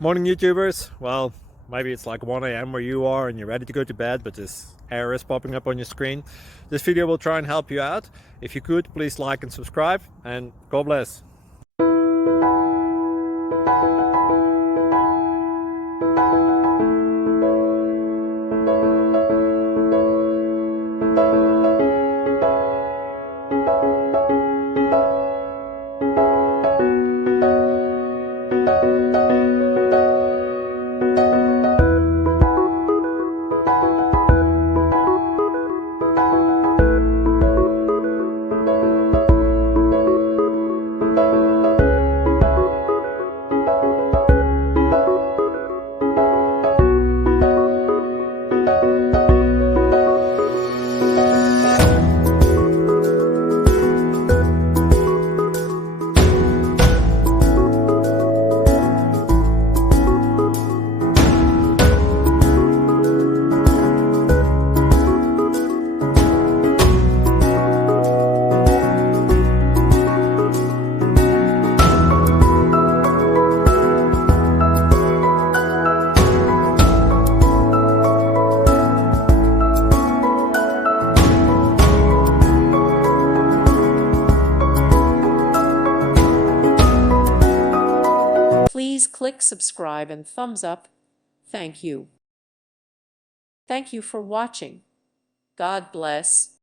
Morning YouTubers. Well, maybe it's like 1 a.m. where you are and you're ready to go to bed, but this error is popping up on your screen. This video will try and help you out. If you could, please like and subscribe, and God bless. Please click subscribe and thumbs up. Thank you. Thank you for watching. God bless.